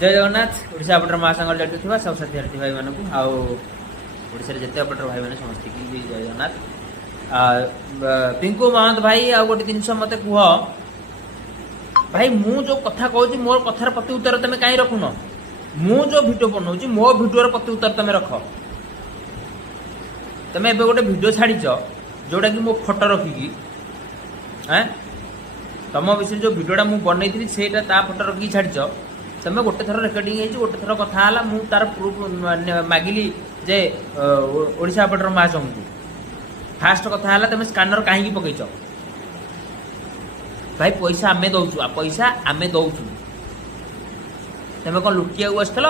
जय जगन्नाथ ओडिशा अपटर महासागर जड़ित थी सब साथी भाई मानक आड़शा जिते अपटर भाई मैंने समस्त की जय जगन्नाथ। पिंकू महंत भाई आ गोटे जिनस मत कह भाई मु जो कथा कहूँ मोर कथार प्रति उत्तर तुम कहीं रखुन मु जो भिडियो बनाऊँ मो भिडियोर प्रति उत्तर तुम रख तुम ए गोटे भिडियो छाड़ जोटा कि मो फोटो रखिकी तुम विषय जो भिडियोटा मुझे बनई से फोटो रखी छाड़ तुम गोटे थर रेकर्डिंग गोटे थर कथा मु तार प्रूफ मागिली जे ओडिशा पटर महासंघ को फास्ट कथा तुम स्कानर कहीं पकईच भाई पैसा आमे दौचु पैसा आमे दौचु तुम कौन लुटिया आसल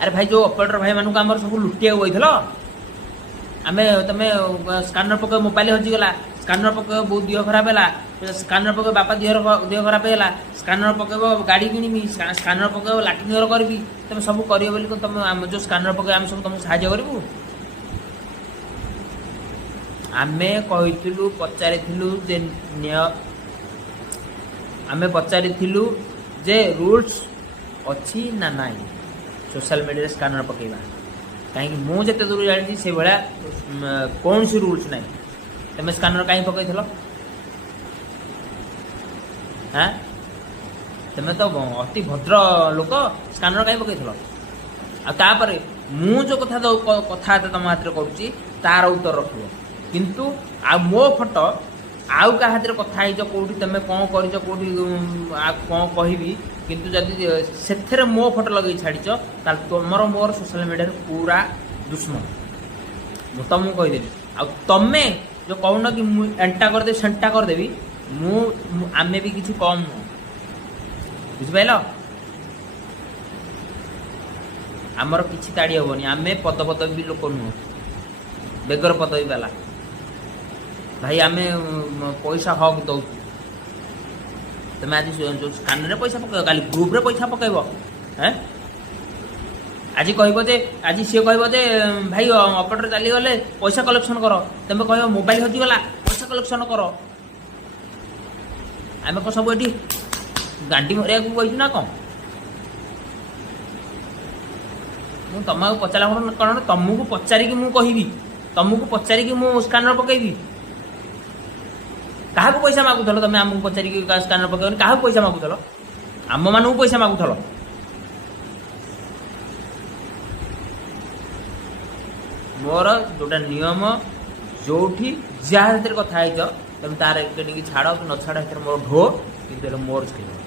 अरे भाई जो ऑपरेटर भाई मानक आम सब लुटिया आइल आम तुम स्कानर पक मोबाइल हजिगला स्कानर पक बहुत देह खराब है स्कानर पक बापा देह खराब है स्कानर पकेब गाड़ी किणमी स्कानर पकेब लाट्रिन घर करी तुम सब कर तुम जो स्कानर पके आम सब तुमको साहय करूँ आमे कहलु पचारिलु जे आमे पचारिलु जे रूल्स अच्छी ना नाई सोशल मीडिया स्कानर पकेबा कहीं मुझे दूर जानी से भाया कौन सी रूल्स ना तुम स्कानर कहीं पकई हाँ तुम तो अति भद्र लोक स्कानर कहीं पकई आपर मु जो कथा कथा तुम हाथ में करुच्ची तार उत्तर रख किंतु आ मो फोटो आउ का हाथ में कथा कौटी तुम कौन कर कौटी कौन कहबी किंतु जदि से मो फोटो लगे छाड़ तुमर मोर सोशल मीडिया पूरा दुश्मन मुझे तुमको कहीदेवी आमे जो कहून कि एंटा करदे सेंटा करदेवी आमे भी किसी कम नुह बुझिपाल आमर किसी ताड़ी हेनी आमे पद पदवी लोक नुह बेगर पदवी वाला भाई आमे पैसा हक दौ तुम आज जो स्कानर पैसा पक काली ग्रुप रे पैसा पकेब हैं आज कहब आज सी कहब भाई ऑपरेटर चलीगले पैसा कलेक्शन कर तुम कह मोबाइल हजिगला पैसा कलेक्शन कर आम कौन सब ये गांडी मरिया कही ना कौन मुझे तुमको पचारा कौन तुमको पचारिकी मुझे कहबी तुमको पचारिकी मु स्कानर पकेबी क्या पैसा मागुल तुम आमको पचारिकी स्कानर पकेबनी क्या पैसा मागुल आम मानू पैसा मागुल मोर जोटा नियम जो जहाँ कथा तुम तार छाड़ न छाड़ मोर ढो कि मोर छाड़